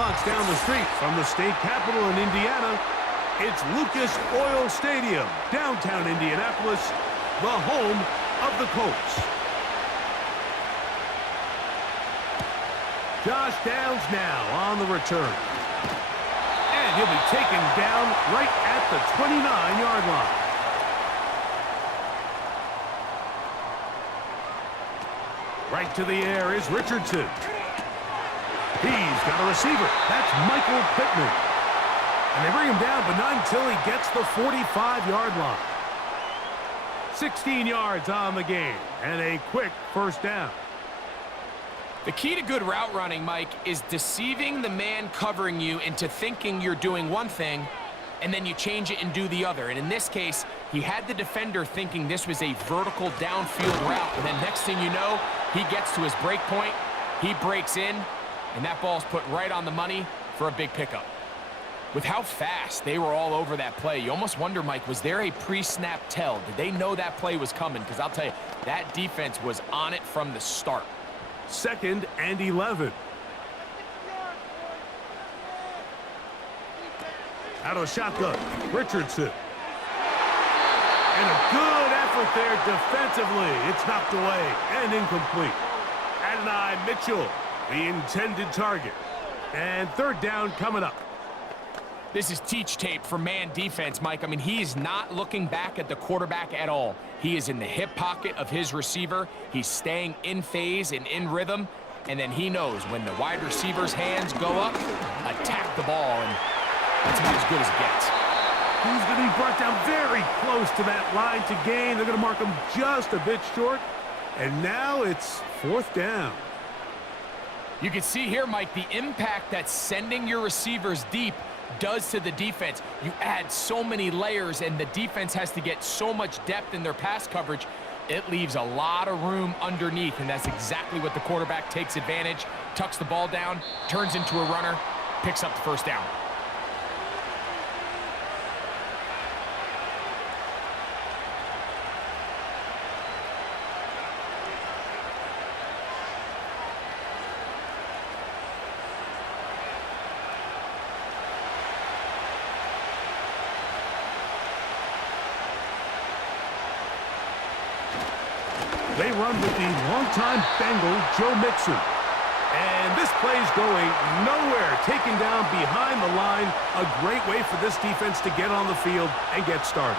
blocks down the street from the state capitol in Indiana, it's Lucas Oil Stadium, downtown Indianapolis, the home of the Colts. Josh Downs now on the return. And he'll be taken down right at the 29-yard line. Right to the air is Richardson. He's got a receiver. That's Michael Pittman. And they bring him down, but not until he gets the 45-yard line. 16 yards on the game, and a quick first down. The key to good route running, Mike, is deceiving the man covering you into thinking you're doing one thing, and then you change it and do the other. And in this case, he had the defender thinking this was a vertical downfield route, and then next thing you know, he gets to his break point, he breaks in, and that ball's put right on the money for a big pickup. With how fast they were all over that play, you almost wonder, Mike, was there a pre-snap tell? Did they know that play was coming? Because I'll tell you, that defense was on it from the start. 2nd and 11. Out of shotgun, Richardson. And a good effort there defensively. It's knocked away and incomplete. Adonai Mitchell, the intended target. And 3rd down coming up. This is teach tape for man defense, Mike. I mean, he is not looking back at the quarterback at all. He is in the hip pocket of his receiver. He's staying in phase and in rhythm. And then he knows when the wide receiver's hands go up, attack the ball. And that's about as good as it gets. He's going to be brought down very close to that line to gain. They're going to mark him just a bit short. And now it's 4th down. You can see here, Mike, the impact that sending your receivers deep does to the defense. You add so many layers, and the defense has to get so much depth in their pass coverage. It leaves a lot of room underneath, and that's exactly what the quarterback takes advantage, tucks the ball down, turns into a runner, picks up the first down. They run with the longtime Bengal, Joe Mixon. And this play's going nowhere. Taken down behind the line. A great way for this defense to get on the field and get started.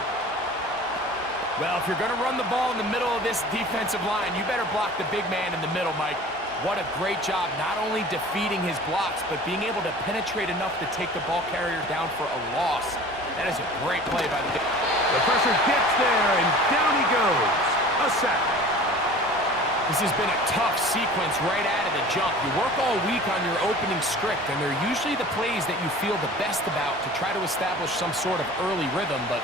Well, if you're going to run the ball in the middle of this defensive line, you better block the big man in the middle, Mike. What a great job, not only defeating his blocks, but being able to penetrate enough to take the ball carrier down for a loss. That is a great play by the... The pressure gets there, and down he goes. A sack. This has been a tough sequence right out of the jump. You work all week on your opening script, and they're usually the plays that you feel the best about to try to establish some sort of early rhythm, but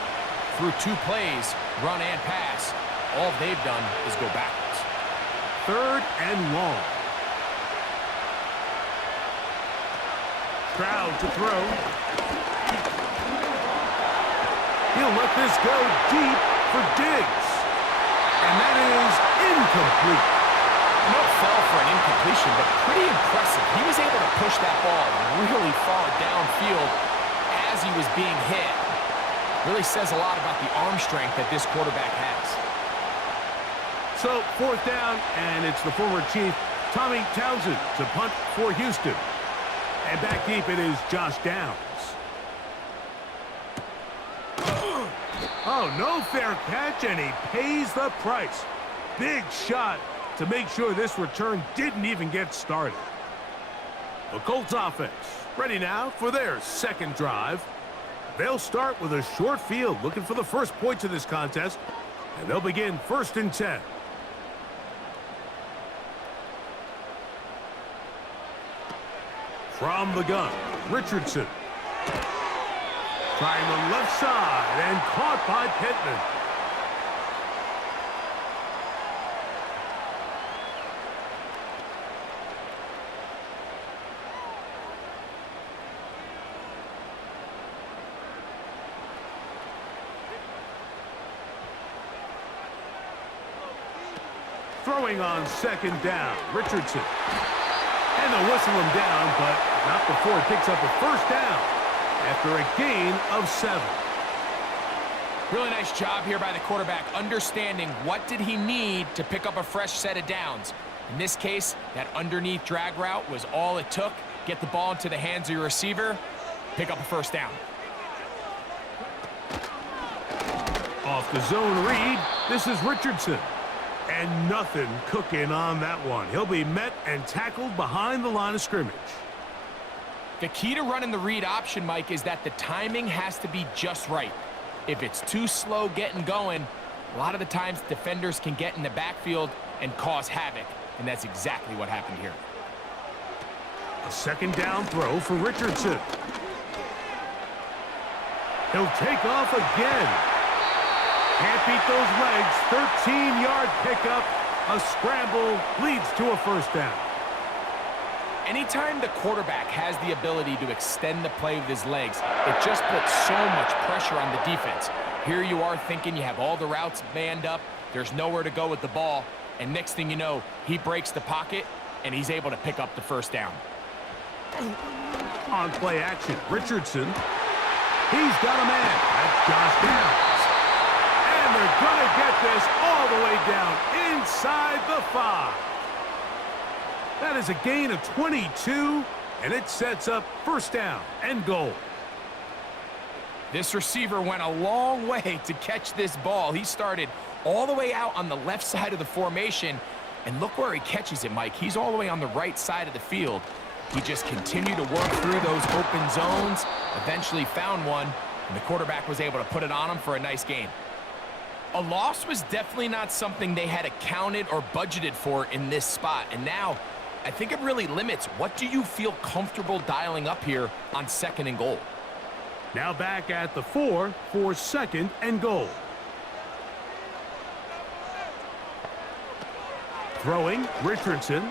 through 2 plays, run and pass, all they've done is go backwards. 3rd and long. Crowd to throw. He'll let this go deep for Diggs. And that is incomplete. I know it fell for an incompletion, but pretty impressive. He was able to push that ball really far downfield as he was being hit. Really says a lot about the arm strength that this quarterback has. So, 4th down, and it's the former Chief, Tommy Townsend, to punt for Houston. And back deep it is Josh Downs. Oh, no fair catch, and he pays the price. Big shot to make sure this return didn't even get started. The Colts offense ready now for their 2nd drive. They'll start with a short field, looking for the first points of this contest, and they'll begin 1st and 10. From the gun, Richardson. Trying the left side and caught by Pittman. Throwing on 2nd down, Richardson. And they'll whistle him down, but not before he picks up a first down after a gain of 7. Really nice job here by the quarterback, understanding what did he need to pick up a fresh set of downs. In this case, that underneath drag route was all it took. Get the ball into the hands of your receiver, pick up a first down. Off the zone read, this is Richardson. And nothing cooking on that one. He'll be met and tackled behind the line of scrimmage. The key to running the read option, Mike, is that the timing has to be just right. If it's too slow getting going, a lot of the times defenders can get in the backfield and cause havoc, and that's exactly what happened here. A second down throw for Richardson. He'll take off again. Can't beat those legs. 13-yard pickup. A scramble leads to a first down. Anytime the quarterback has the ability to extend the play with his legs, it just puts so much pressure on the defense. Here you are thinking you have all the routes manned up, there's nowhere to go with the ball, and next thing you know, he breaks the pocket, and he's able to pick up the first down. On play action, Richardson. He's got a man. That's Josh Downs. And they're going to get this all the way down inside the 5. That is a gain of 22, and it sets up first down and goal. This receiver went a long way to catch this ball. He started all the way out on the left side of the formation, and look where he catches it, Mike. He's all the way on the right side of the field. He just continued to work through those open zones, eventually found one, and the quarterback was able to put it on him for a nice gain. A loss was definitely not something they had accounted or budgeted for in this spot, and now I think it really limits what do you feel comfortable dialing up here on second and goal. Now back at the 4 for second and goal. Throwing, Richardson.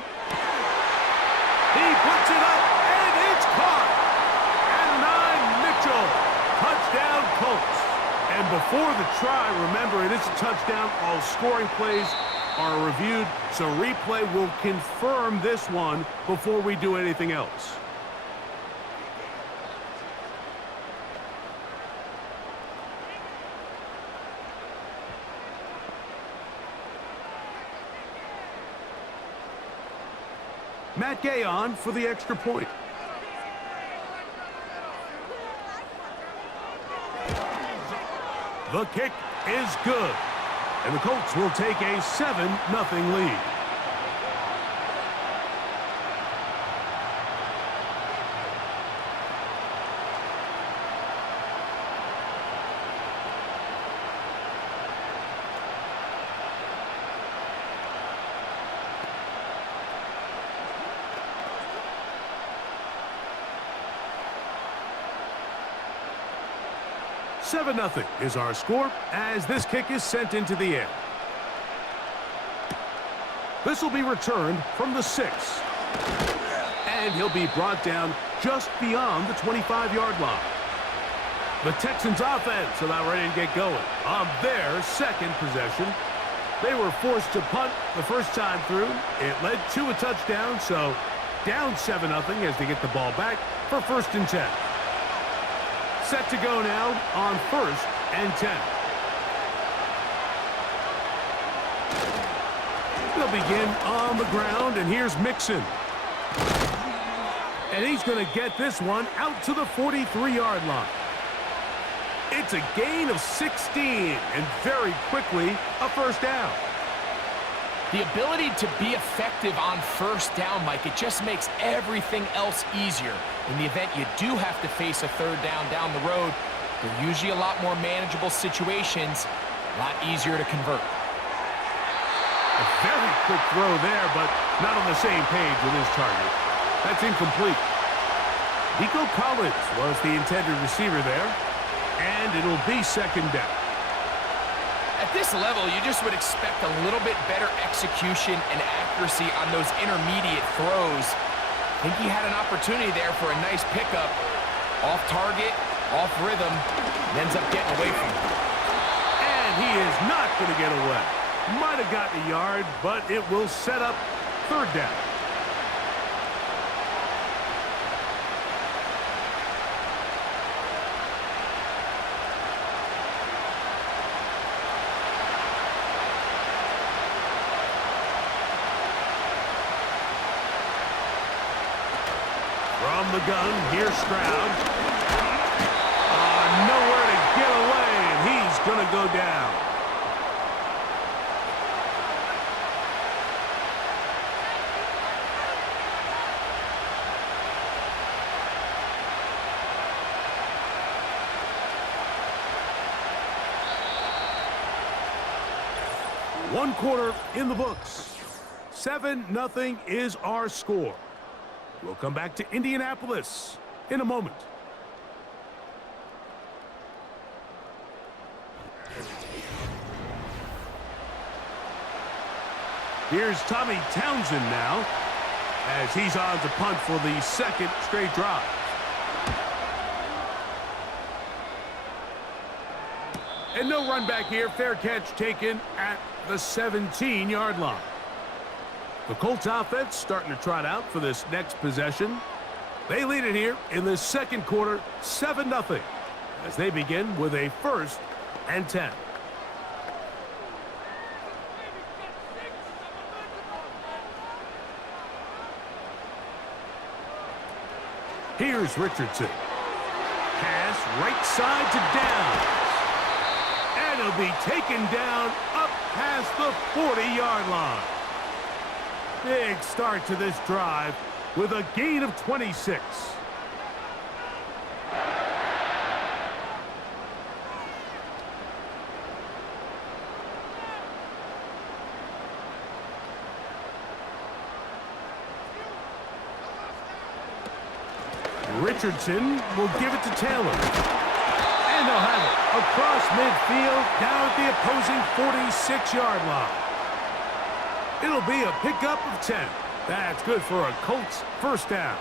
He puts it up, and it's caught. And 9, Mitchell. Touchdown, Colts. And before the try, remember, it is a touchdown. All scoring plays are reviewed, so replay will confirm this one before we do anything else. Matt Gay on for the extra point. The kick is good. And the Colts will take a 7-0 lead. Seven 0 is our score as this kick is sent into the air. This will be returned from the 6. And he'll be brought down just beyond the 25-yard line. The Texans offense about ready to get going on their second possession. They were forced to punt the first time through. It led to a touchdown, so down 7-0 as they get the ball back for first and 10. Set to go now on first and 10. They'll begin on the ground, and here's Mixon. And he's going to get this one out to the 43-yard line. It's a gain of 16, and very quickly, a first down. The ability to be effective on first down, Mike, it just makes everything else easier. In the event you do have to face a third down the road, they're usually a lot more manageable situations, a lot easier to convert. A very quick throw there, but not on the same page with his target. That's incomplete. Nico Collins was the intended receiver there, and it'll be second down. At this level, you just would expect a little bit better execution and accuracy on those intermediate throws. I think he had an opportunity there for a nice pickup. Off target, off rhythm, and ends up getting away from him. And he is not going to get away. Might have gotten a yard, but it will set up third down. from the gun. Here's Stroud. Nowhere to get away, and he's going to go down. One quarter in the books. 7-0 is our score. We'll come back to Indianapolis in a moment. Here's Tommy Townsend now, as he's on to punt for the second straight drive. And no run back here. Fair catch taken at the 17-yard line. The Colts offense starting to trot out for this next possession. They lead it here in the second quarter, 7-0, as they begin with a 1st and 10. Here's Richardson. Pass right side to Downs. And he'll be taken down up past the 40-yard line. Big start to this drive with a gain of 26. Richardson will give it to Taylor. And they'll have it across midfield down at the opposing 46-yard line. It'll be a pickup of 10. That's good for a Colts first down.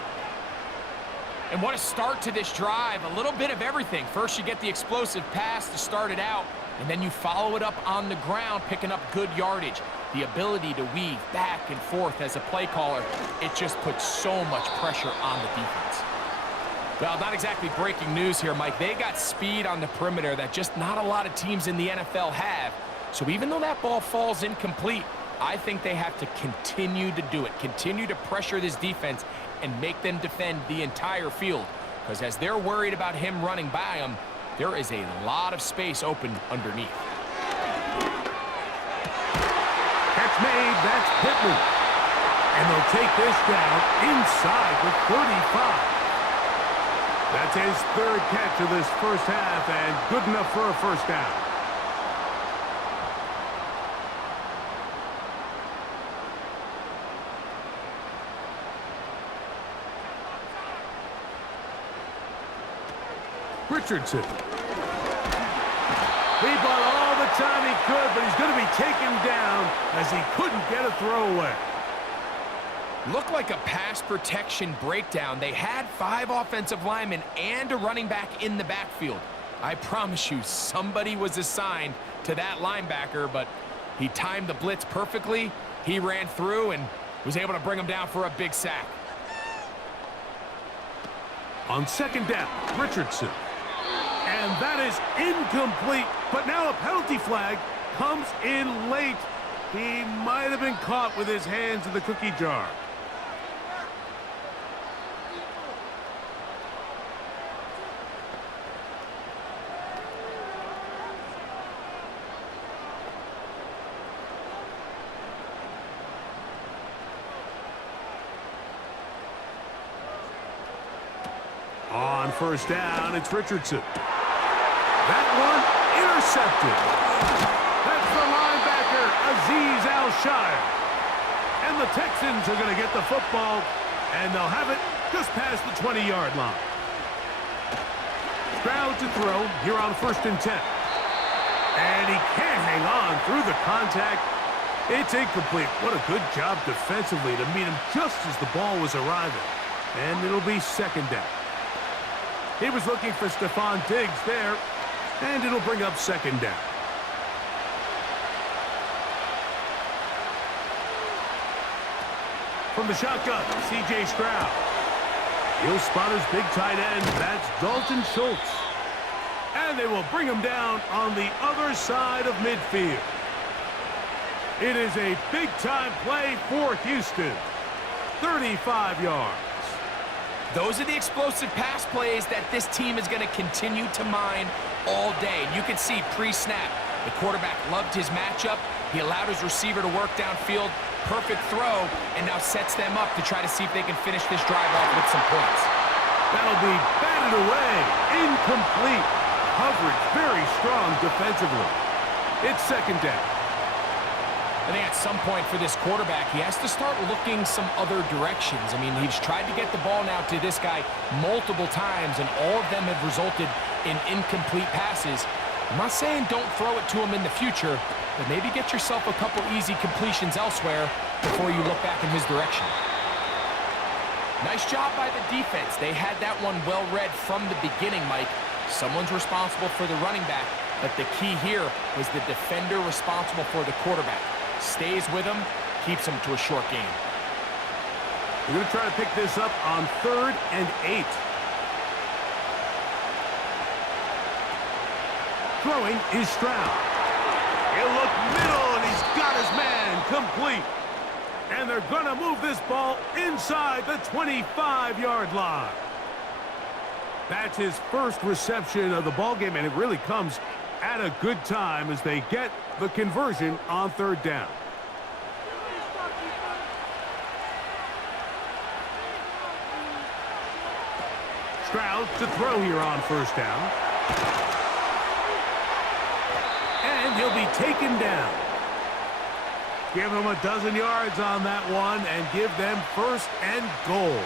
And what a start to this drive. A little bit of everything. First, you get the explosive pass to start it out, and then you follow it up on the ground, picking up good yardage. The ability to weave back and forth as a play caller, it just puts so much pressure on the defense. Well, not exactly breaking news here, Mike. They got speed on the perimeter that just not a lot of teams in the NFL have. So even though that ball falls incomplete, I think they have to continue to do it, continue to pressure this defense and make them defend the entire field. Because as they're worried about him running by them, there is a lot of space open underneath. Catch made, that's Pittman. And they'll take this down inside the 35. That's his 3rd catch of this first half, and good enough for a first down. Richardson. He bought all the time he could, but he's going to be taken down as he couldn't get a throwaway. Looked like a pass protection breakdown. They had 5 offensive linemen and a running back in the backfield. I promise you, somebody was assigned to that linebacker, but he timed the blitz perfectly. He ran through and was able to bring him down for a big sack. On second down, Richardson. And that is incomplete, but now a penalty flag comes in late. He might have been caught with his hands in the cookie jar. On first down, it's Richardson. That one intercepted. That's the linebacker, Azeez Al-Shire. And the Texans are going to get the football, and they'll have it just past the 20-yard line. Stroud to throw here on 1st and 10. And he can't hang on through the contact. It's incomplete. What a good job defensively to meet him just as the ball was arriving. And it'll be 2nd down. He was looking for Stephon Diggs there, and it'll bring up 2nd down. From the shotgun, C.J. Stroud. He'll spot his big tight end. That's Dalton Schultz. And they will bring him down on the other side of midfield. It is a big-time play for Houston. 35 yards. Those are the explosive pass plays that this team is going to continue to mine all day. And you can see pre-snap, the quarterback loved his matchup. He allowed his receiver to work downfield. Perfect throw, and now sets them up to try to see if they can finish this drive off with some points. That'll be batted away. Incomplete. Coverage very strong defensively. It's second down. I think at some point for this quarterback, he has to start looking some other directions. I mean, he's tried to get the ball now to this guy multiple times, and all of them have resulted in incomplete passes. I'm not saying don't throw it to him in the future, but maybe get yourself a couple easy completions elsewhere before you look back in his direction. Nice job by the defense. They had that one well read from the beginning, Mike. Someone's responsible for the running back, but the key here was the defender responsible for the quarterback. Stays with him, keeps him to a short game. We're going to try to pick this up on 3rd and 8. Throwing is Stroud. He'll look middle, and he's got his man complete. And they're going to move this ball inside the 25-yard line. That's his first reception of the ballgame, and it really comes at a good time as they get the conversion on 3rd down. Stroud to throw here on 1st down. And he'll be taken down. Give them a dozen yards on that one and give them 1st and goal.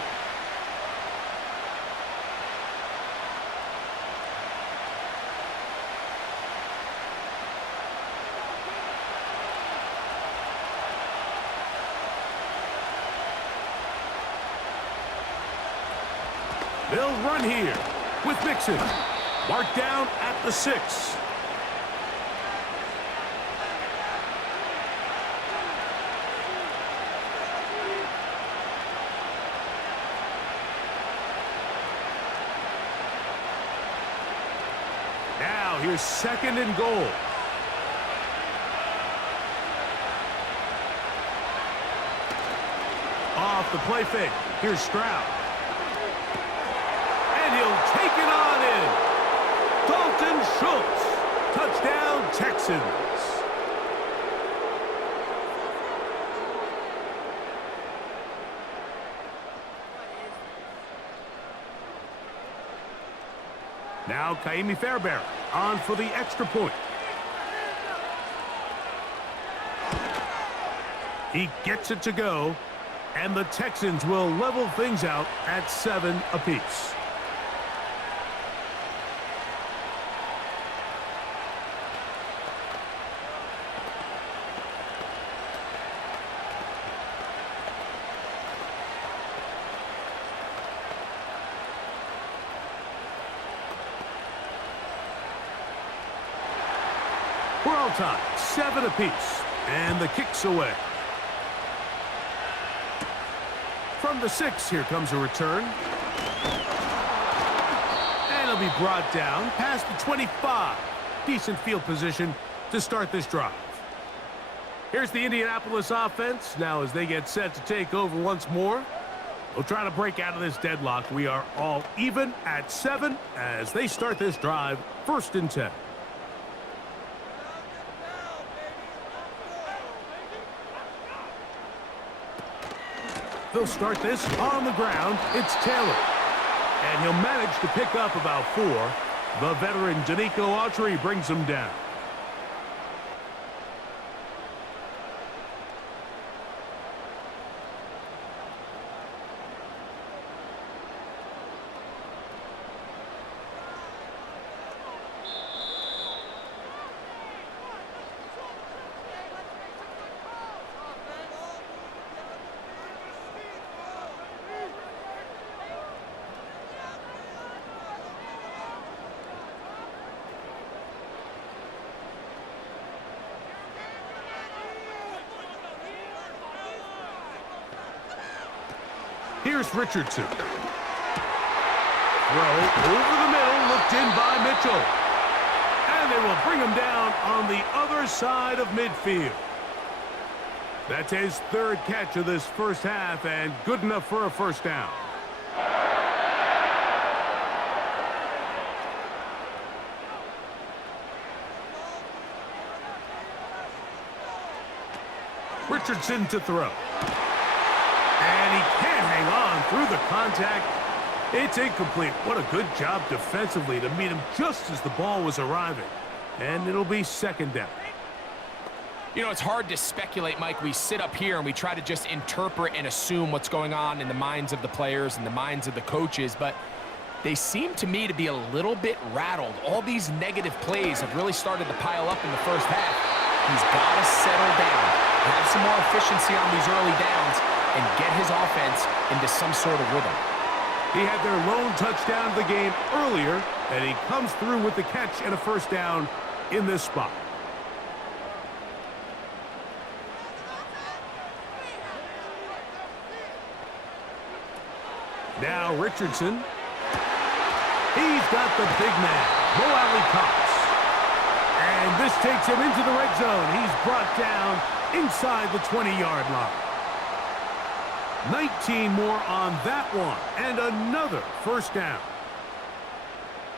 They'll run here with Mixon. Marked down at the 6. Now here's 2nd and goal. Off the play fake. Here's Stroud. And he'll take it on in. Dalton Schultz. Touchdown, Texans. Now Kaimi Fairbairn on for the extra point. He gets it to go, and the Texans will level things out at 7 apiece. We're all tied, 7 apiece, and the kick's away. From the 6, here comes a return. And it'll be brought down past the 25. Decent field position to start this drive. Here's the Indianapolis offense. Now as they get set to take over once more, we'll try to break out of this deadlock. We are all even at 7 as they start this drive, 1st and 10. They'll start this on the ground. It's Taylor. And he'll manage to pick up about 4. The veteran Danico Autry brings him down. Here's Richardson. Throw over the middle, looked in by Mitchell. And they will bring him down on the other side of midfield. That's his 3rd catch of this first half and good enough for a 1st down. Richardson to throw. And he can't hang on through the contact. It's incomplete. What a good job defensively to meet him just as the ball was arriving. And it'll be second down. You know, it's hard to speculate, Mike. We sit up here and we try to just interpret and assume what's going on in the minds of the players and the minds of the coaches, but they seem to me to be a little bit rattled. All these negative plays have really started to pile up in the first half. He's got to settle down, have some more efficiency on these early downs, and get his offense into some sort of rhythm. He had their lone touchdown of the game earlier, and he comes through with the catch and a first down in this spot. Now Richardson. He's got the big man, Mo Alley-Cox. And this takes him into the red zone. He's brought down inside the 20-yard line. 19 more on that one, and another first down.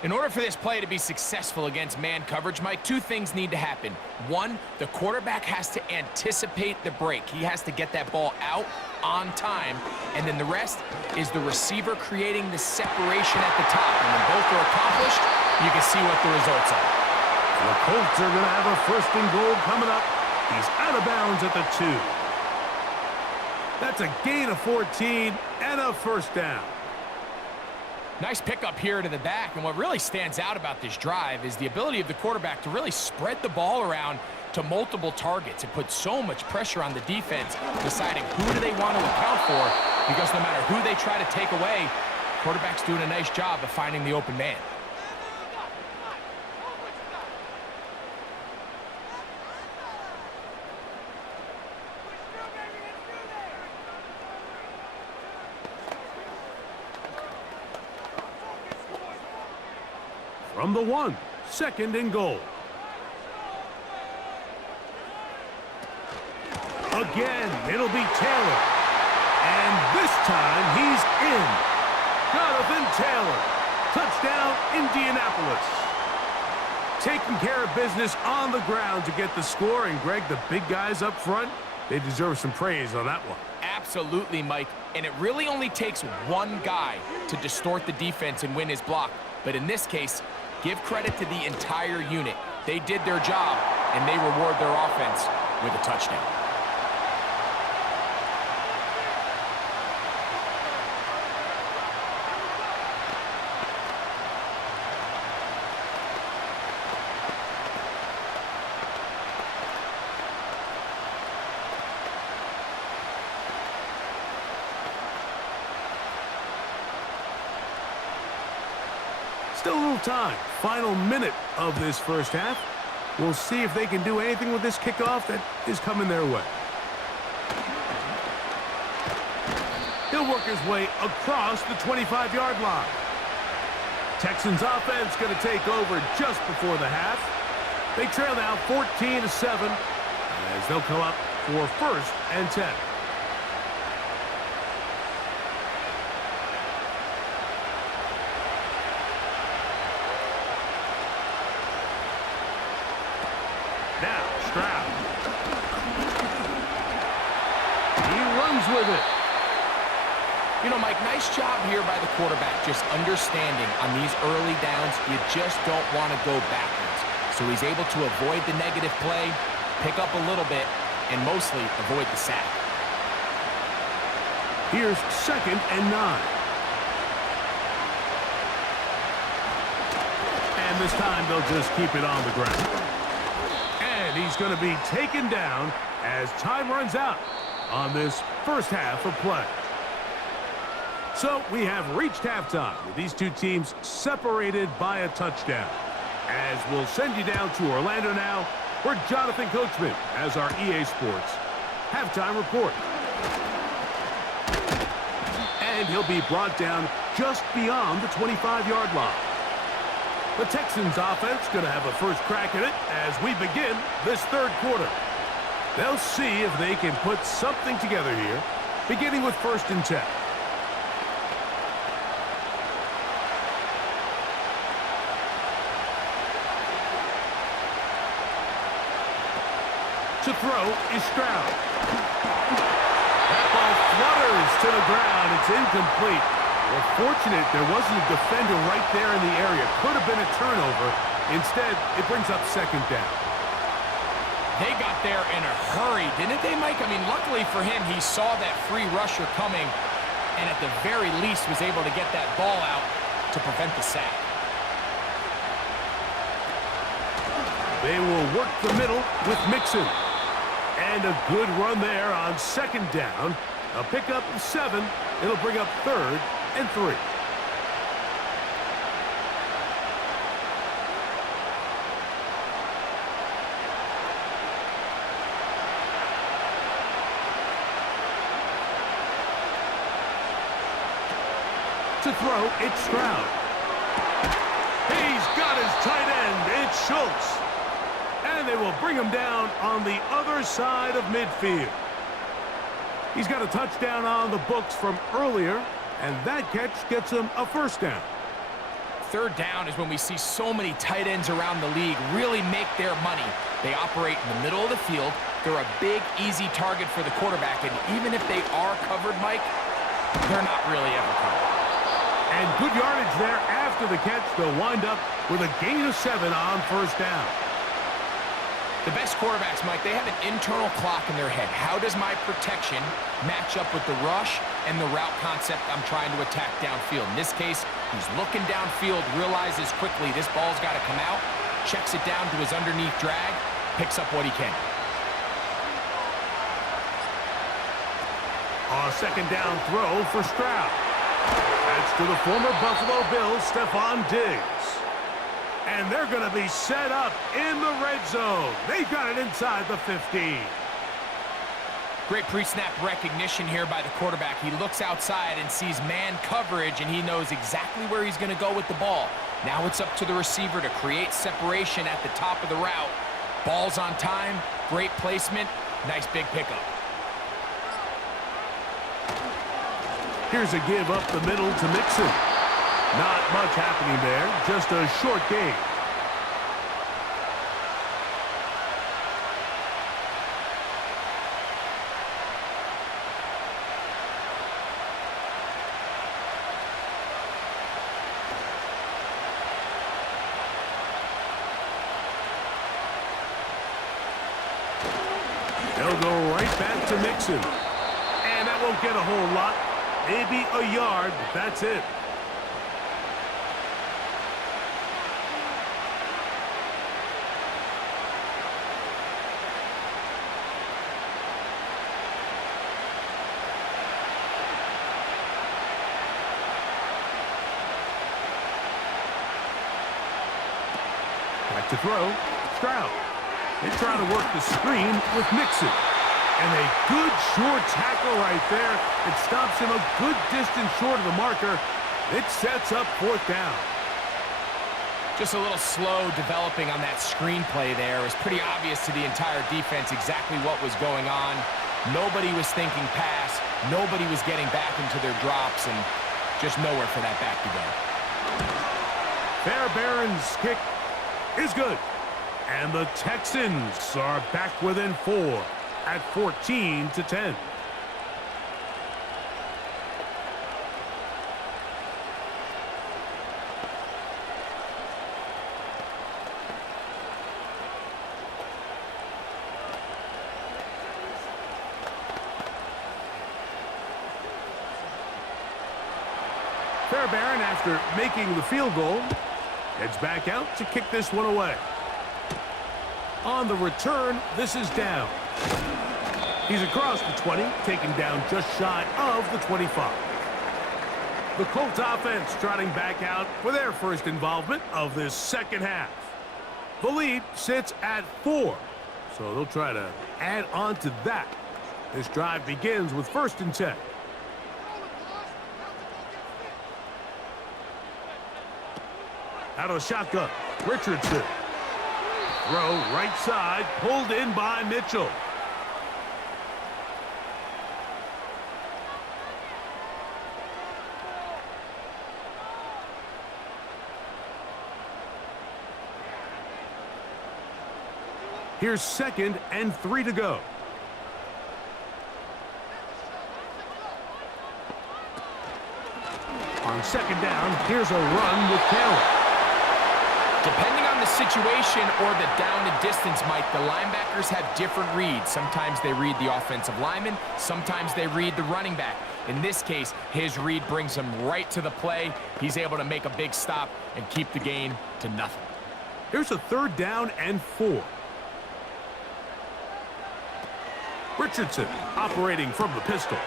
In order for this play to be successful against man coverage, Mike, two things need to happen. One, the quarterback has to anticipate the break. He has to get that ball out on time. And then the rest is the receiver creating the separation at the top. And when both are accomplished, you can see what the results are. The Colts are going to have a first and goal coming up. He's out of bounds at the 2. That's a gain of 14 and a first down. Nice pickup here to the back, and what really stands out about this drive is the ability of the quarterback to really spread the ball around to multiple targets. It puts so much pressure on the defense, deciding who do they want to account for, because no matter who they try to take away, the quarterback's doing a nice job of finding the open man. From the 1, second and goal. Again, it'll be Taylor. And this time, he's in. Jonathan Taylor. Touchdown, Indianapolis. Taking care of business on the ground to get the score. And, Greg, the big guys up front, they deserve some praise on that one. Absolutely, Mike. And it really only takes one guy to distort the defense and win his block. But in this case, give credit to the entire unit. They did their job, and they reward their offense with a touchdown. Still a little time. Final minute of this first half. We'll see if they can do anything with this kickoff that is coming their way. He'll work his way across the 25-yard line. Texans offense going to take over just before the half. They trail now 14-7 as they'll come up for first and 10. Now, Stroud. He runs with it. You know, Mike, nice job here by the quarterback, just understanding on these early downs, you just don't want to go backwards. So he's able to avoid the negative play, pick up a little bit, and mostly avoid the sack. Here's second and 9. And this time they'll just keep it on the ground. And he's going to be taken down as time runs out on this first half of play. So we have reached halftime with these two teams separated by a touchdown. As we'll send you down to Orlando now, where Jonathan Coachman has our EA Sports halftime report. And he'll be brought down just beyond the 25-yard line. The Texans offense going to have a first crack at it as we begin this third quarter. They'll see if they can put something together here, beginning with first and 10. To throw is Stroud. That ball flutters to the ground. It's incomplete. Well, fortunate there wasn't a defender right there in the area. Could have been a turnover. Instead, it brings up second down. They got there in a hurry, didn't they, Mike? I mean, luckily for him, he saw that free rusher coming and at the very least was able to get that ball out to prevent the sack. They will work the middle with Mixon. And a good run there on second down. A pickup of 7. It'll bring up 3rd and 3. To throw, it's Stroud. He's got his tight end. It's Schultz. And they will bring him down on the other side of midfield. He's got a touchdown on the books from earlier, and that catch gets him a first down. Third down is when we see so many tight ends around the league really make their money. They operate in the middle of the field. They're a big, easy target for the quarterback, and even if they are covered, Mike, they're not really ever covered. And good yardage there after the catch. They'll wind up with a gain of 7 on first down. The best quarterbacks, Mike, they have an internal clock in their head. How does my protection match up with the rush and the route concept I'm trying to attack downfield? In this case, he's looking downfield, realizes quickly this ball's got to come out, checks it down to his underneath drag, picks up what he can. A second down throw for Stroud. That's to the former Buffalo Bills, Stephon Diggs. And they're going to be set up in the red zone. They've got it inside the 15. Great pre-snap recognition here by the quarterback. He looks outside and sees man coverage, and he knows exactly where he's going to go with the ball. Now it's up to the receiver to create separation at the top of the route. Ball's on time, great placement, nice big pickup. Here's a give up the middle to Mixon. Not much happening there, just a short gain. They'll go right back to Mixon. And that won't get a whole lot. Maybe a yard, but that's it. Back to throw, Stroud. They try to work the screen with Mixon. And a good short tackle right there. It stops him a good distance short of the marker. It sets up 4th down. Just a little slow developing on that screenplay there. It was pretty obvious to the entire defense exactly what was going on. Nobody was thinking pass. Nobody was getting back into their drops, and just nowhere for that back to go. Fairbairn's kick is good. And the Texans are back within 4 at 14-10. Fairbairn, after making the field goal, heads back out to kick this one away. On the return, this is down. He's across the 20, taken down just shy of the 25. The Colts offense trotting back out for their first involvement of this second half. The lead sits at 4, so they'll try to add on to that. This drive begins with 1st and 10. Out of the shotgun, Richardson. Throw right side, pulled in by Mitchell. Here's 2nd and 3 to go. On 2nd down, here's a run with talent. Depending on the situation or the down and distance, Mike, the linebackers have different reads. Sometimes they read the offensive lineman. Sometimes they read the running back. In this case, his read brings him right to the play. He's able to make a big stop and keep the gain to nothing. Here's a 3rd down and 4. Richardson operating from the pistol.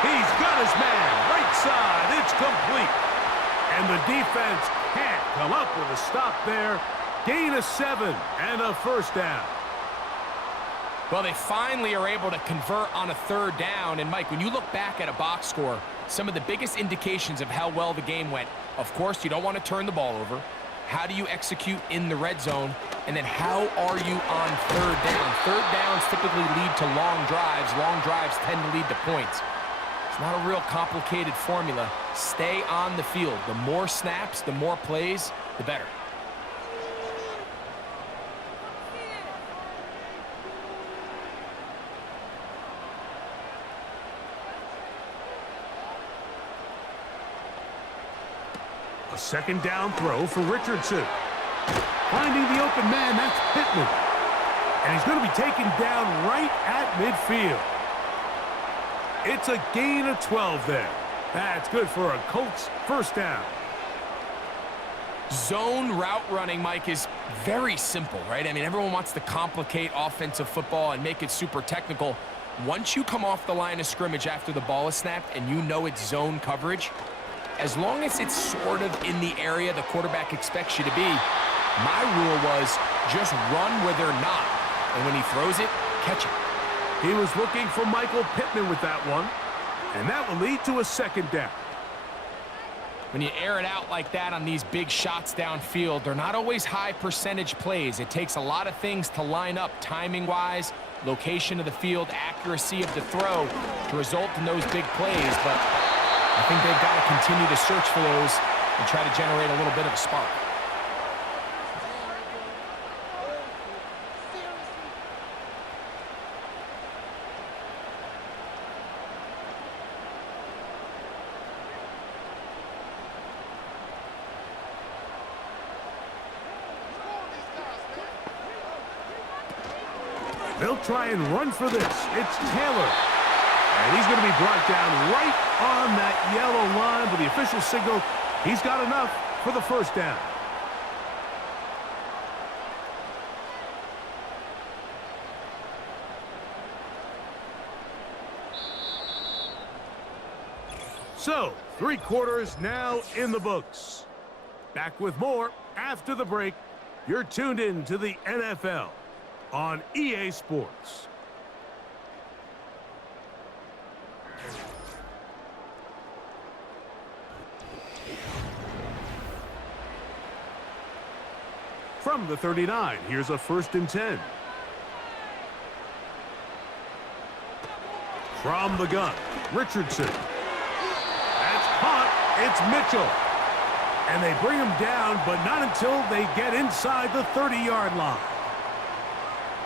He's got his man. Right side. It's complete. And the defense can't come up with a stop there. Gain of 7 and a 1st down. Well, they finally are able to convert on a 3rd down. And, Mike, when you look back at a box score, some of the biggest indications of how well the game went, of course, you don't want to turn the ball over. How do you execute in the red zone? And then how are you on 3rd down? 3rd downs typically lead to long drives. Long drives tend to lead to points. It's not a real complicated formula. Stay on the field. The more snaps, the more plays, the better. A 2nd down throw for Richardson. Finding the open man, that's Pittman. And he's going to be taken down right at midfield. It's a gain of 12 there. That's good for a Colts 1st down. Zone route running, Mike, is very simple, right? I mean, everyone wants to complicate offensive football and make it super technical. Once you come off the line of scrimmage after the ball is snapped and you know it's zone coverage, as long as it's sort of in the area the quarterback expects you to be, my rule was just run where they're not. And when he throws it, catch it. He was looking for Michael Pittman with that one. And that will lead to a 2nd down. When you air it out like that on these big shots downfield, they're not always high percentage plays. It takes a lot of things to line up timing-wise, location of the field, accuracy of the throw to result in those big plays. But I think they've got to continue to search for those and try to generate a little bit of a spark. They'll try and run for this. It's Taylor. And he's going to be brought down right on that yellow line with the official signal. He's got enough for the 1st down. So, 3 quarters now in the books. Back with more after the break. You're tuned in to the NFL on EA Sports. From the 39, here's a 1st and 10. From the gun, Richardson. That's caught. It's Mitchell. And they bring him down, but not until they get inside the 30-yard line.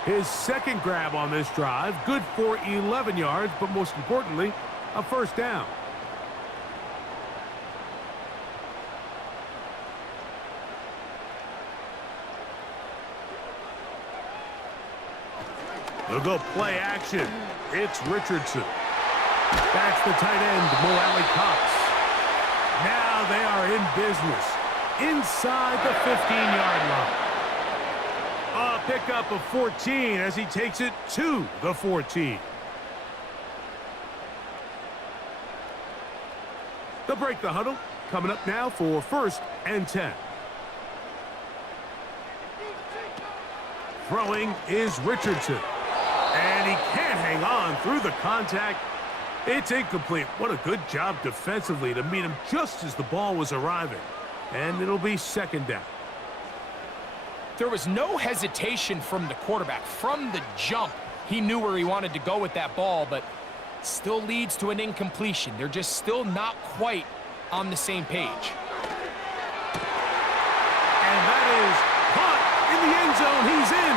His 2nd grab on this drive, good for 11 yards, but most importantly, a 1st down. They'll go play action. It's Richardson. That's the tight end, Mo Alley-Cox. Now they are in business inside the 15-yard line. A pickup of 14 as he takes it to the 14. They'll break the huddle. Coming up now for 1st and 10. Throwing is Richardson. And he can't hang on through the contact. It's incomplete. What a good job defensively to meet him just as the ball was arriving. And it'll be 2nd down. There was no hesitation from the quarterback. From the jump, he knew where he wanted to go with that ball, but still leads to an incompletion. They're just still not quite on the same page. And that is caught in the end zone. He's in.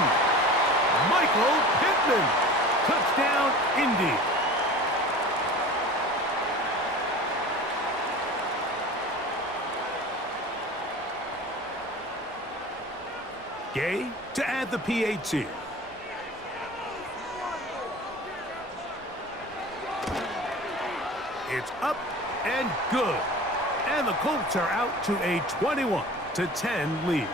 Indy. Gay to add the PAT. It's up and good. And the Colts are out to a 21-10 lead.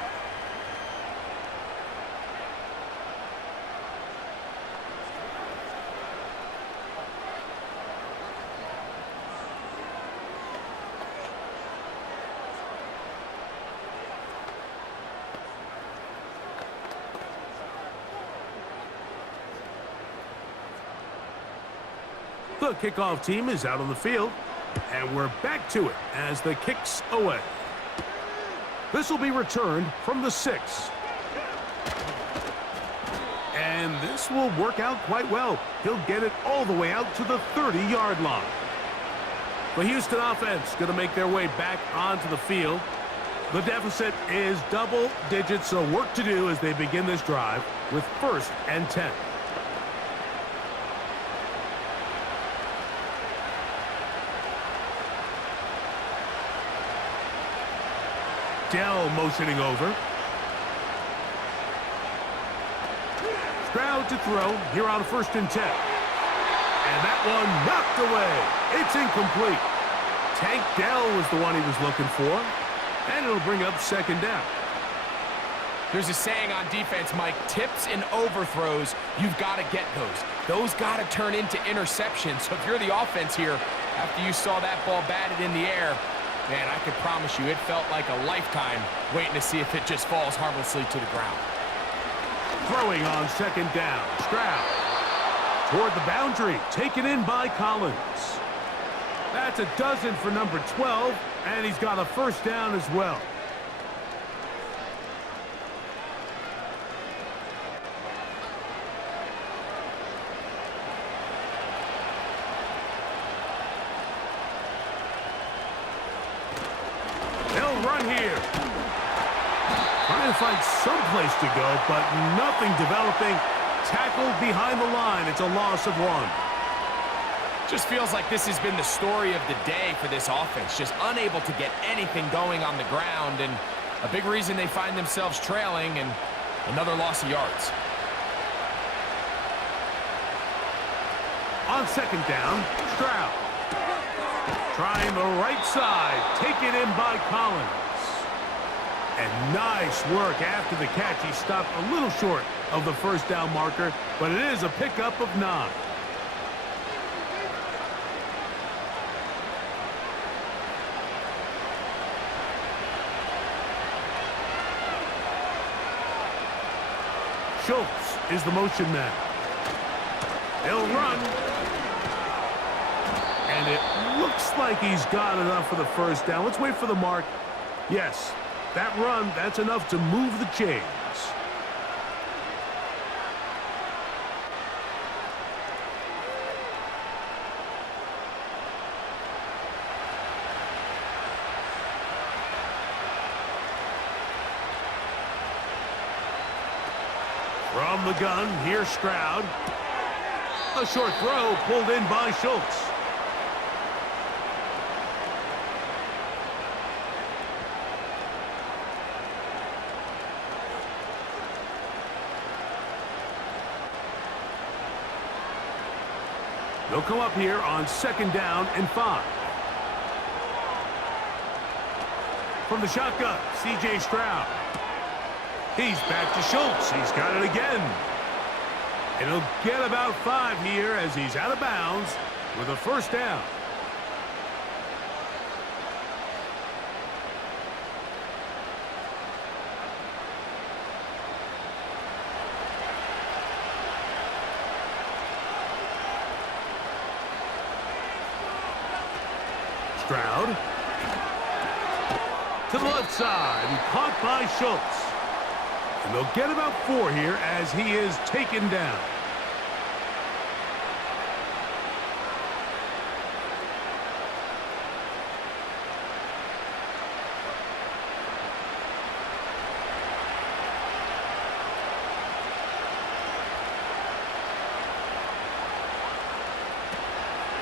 The kickoff team is out on the field, and we're back to it as the kick's away. This will be returned from the 6. And this will work out quite well. He'll get it all the way out to the 30-yard line. The Houston offense going to make their way back onto the field. The deficit is double digits, so work to do as they begin this drive with 1st and 10. Dell motioning over. Stroud to throw here on 1st and 10. And that one knocked away. It's incomplete. Tank Dell was the one he was looking for. And it'll bring up 2nd down. There's a saying on defense, Mike, tips and overthrows, you've got to get those. Those got to turn into interceptions. So if you're the offense here, after you saw that ball batted in the air, man, I can promise you it felt like a lifetime waiting to see if it just falls harmlessly to the ground. Throwing on 2nd down. Stroud toward the boundary. Taken in by Collins. That's a dozen for number 12, and he's got a 1st down as well. Run here. Trying to find some place to go, but nothing developing. Tackled behind the line. It's a loss of 1. Just feels like this has been the story of the day for this offense. Just unable to get anything going on the ground, and a big reason they find themselves trailing, and another loss of yards. On 2nd down, Stroud. Trying the right side, taken in by Collins. And nice work after the catch. He stopped a little short of the 1st down marker, but it is a pickup of 9. Schultz is the motion man. He'll run. And it looks like he's got enough for the 1st down. Let's wait for the mark. Yes, that run, that's enough to move the chains. From the gun, here's Stroud. A short throw pulled in by Schultz. They'll come up here on 2nd down and 5. From the shotgun, C.J. Stroud. He's back to Schultz. He's got it again. And he'll get about 5 here as he's out of bounds with a 1st down. Stroud to the left side and caught by Schultz. And they'll get about 4 here as he is taken down.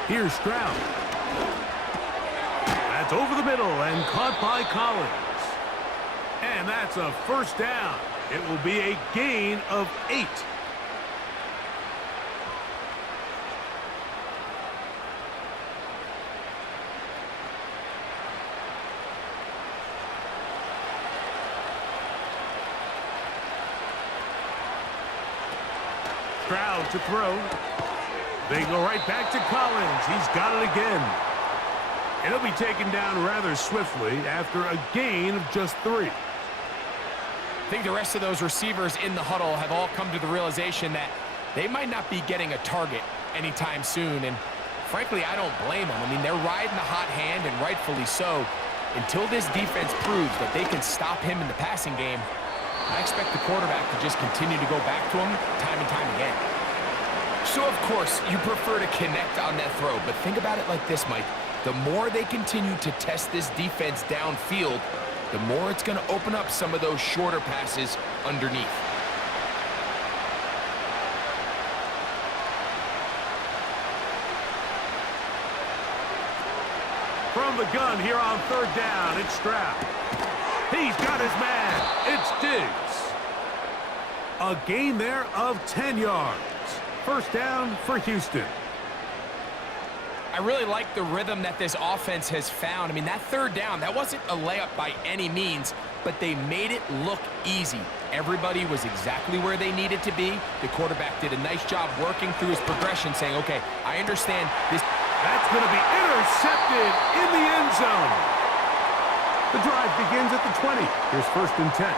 Here's Stroud. That's over the middle and caught by Collins. And that's a first down. It will be a gain of 8. Stroud to throw. They go right back to Collins. He's got it again. And he'll be taken down rather swiftly after a gain of just 3. I think the rest of those receivers in the huddle have all come to the realization that they might not be getting a target anytime soon. And frankly, I don't blame them. I mean, they're riding the hot hand, and rightfully so. Until this defense proves that they can stop him in the passing game, I expect the quarterback to just continue to go back to him time and time again. So, of course, you prefer to connect on that throw, but think about it like this, Mike. The more they continue to test this defense downfield, the more it's going to open up some of those shorter passes underneath. From the gun here on 3rd down, it's Stroud. He's got his man. It's Diggs. A gain there of 10 yards. First down for Houston. I really like the rhythm that this offense has found. I mean, that 3rd down, that wasn't a layup by any means, but they made it look easy. Everybody was exactly where they needed to be. The quarterback did a nice job working through his progression, saying, okay, I understand this. That's going to be intercepted in the end zone. The drive begins at the 20. Here's 1st and 10.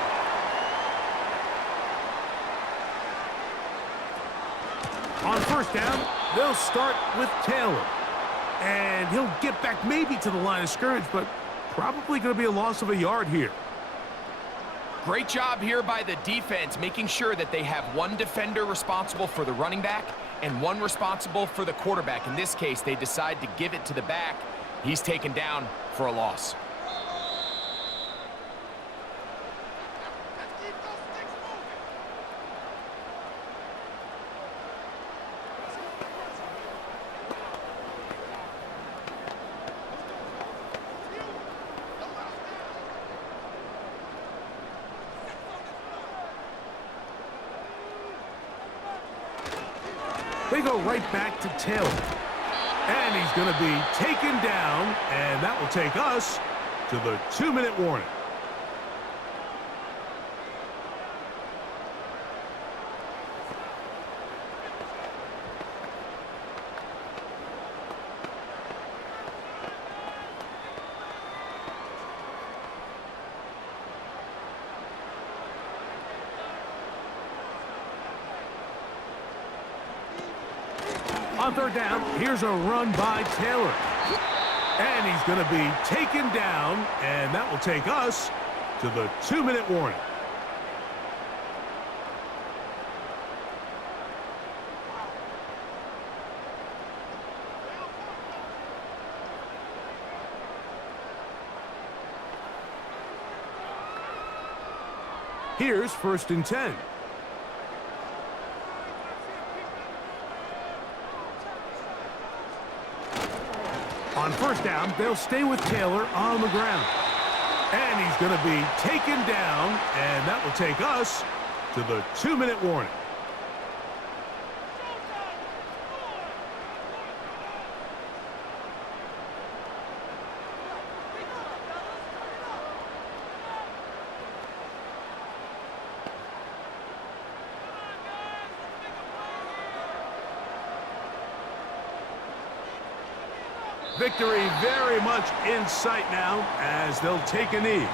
On 1st down, they'll start with Taylor. And he'll get back maybe to the line of scrimmage, but probably going to be a loss of a yard here. Great job here by the defense, making sure that they have one defender responsible for the running back and one responsible for the quarterback. In this case, they decide to give it to the back. He's taken down for a loss. They go right back to Taylor. And he's going to be taken down, and that will take us to the 2-minute warning. On 3rd down, here's a run by Taylor. And he's going to be taken down, and that will take us to the 2-minute warning. Here's 1st and 10. On 1st down, they'll stay with Taylor on the ground. And he's going to be taken down, and that will take us to the 2-minute warning. Victory very much in sight now as they'll take a knee.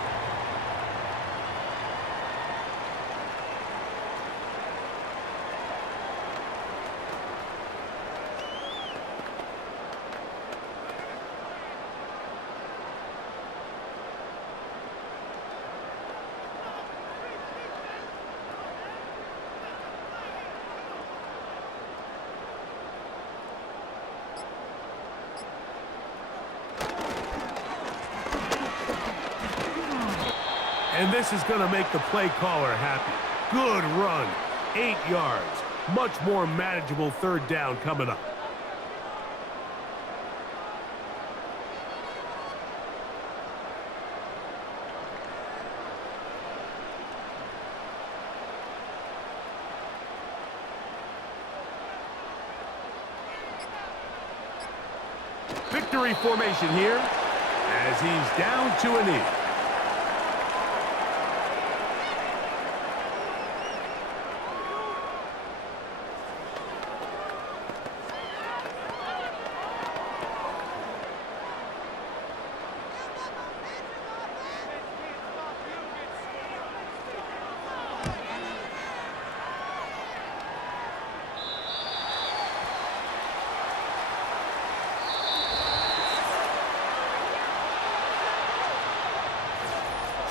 And this is going to make the play caller happy. Good run. 8 yards. Much more manageable 3rd down coming up. victory formation here as he's down to a knee.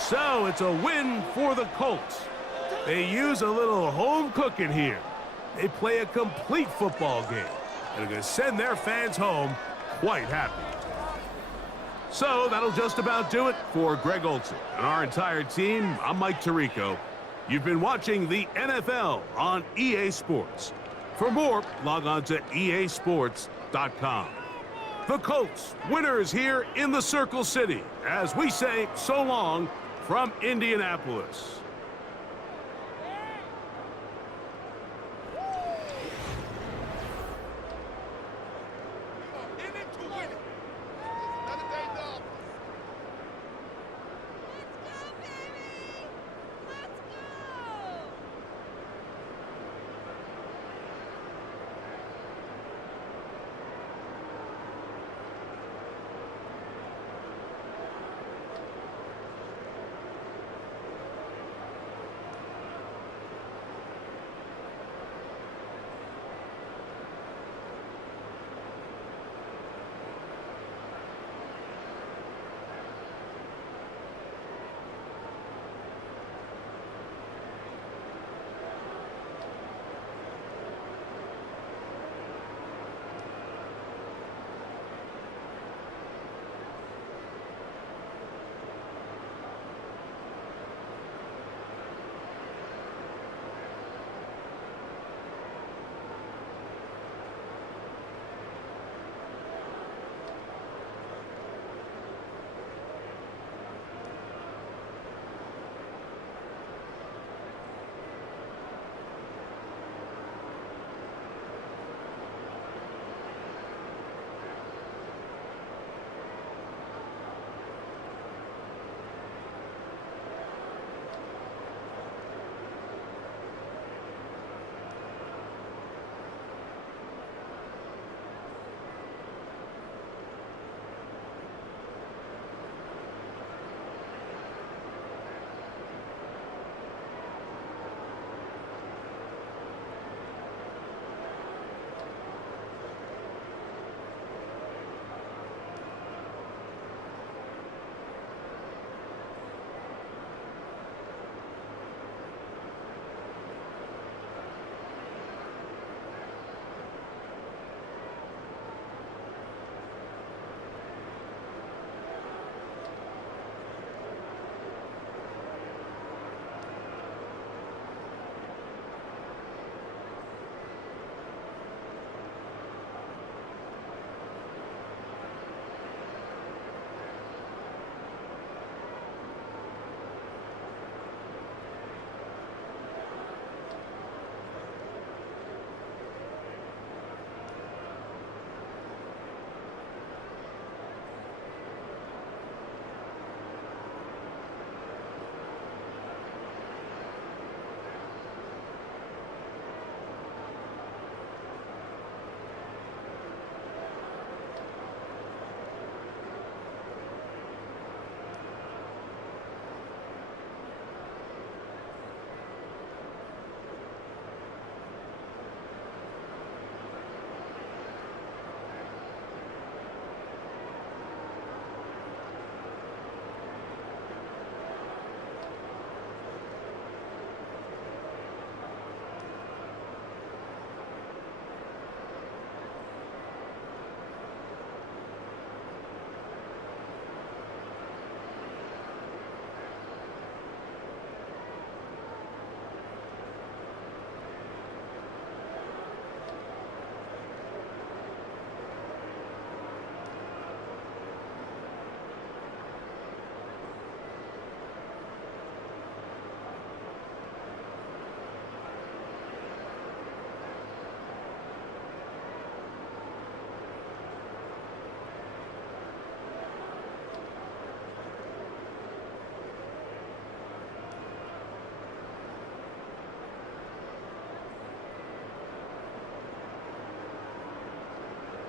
So it's a win for the Colts. They use a little home cooking here. They play a complete football game and are going to send their fans home quite happy. So that'll just about do it for Greg Olson and our entire team. I'm Mike Tirico. You've been watching the NFL on EA Sports. For more, log on to easports.com. The Colts, winners here in the Circle City, as we say so long from Indianapolis.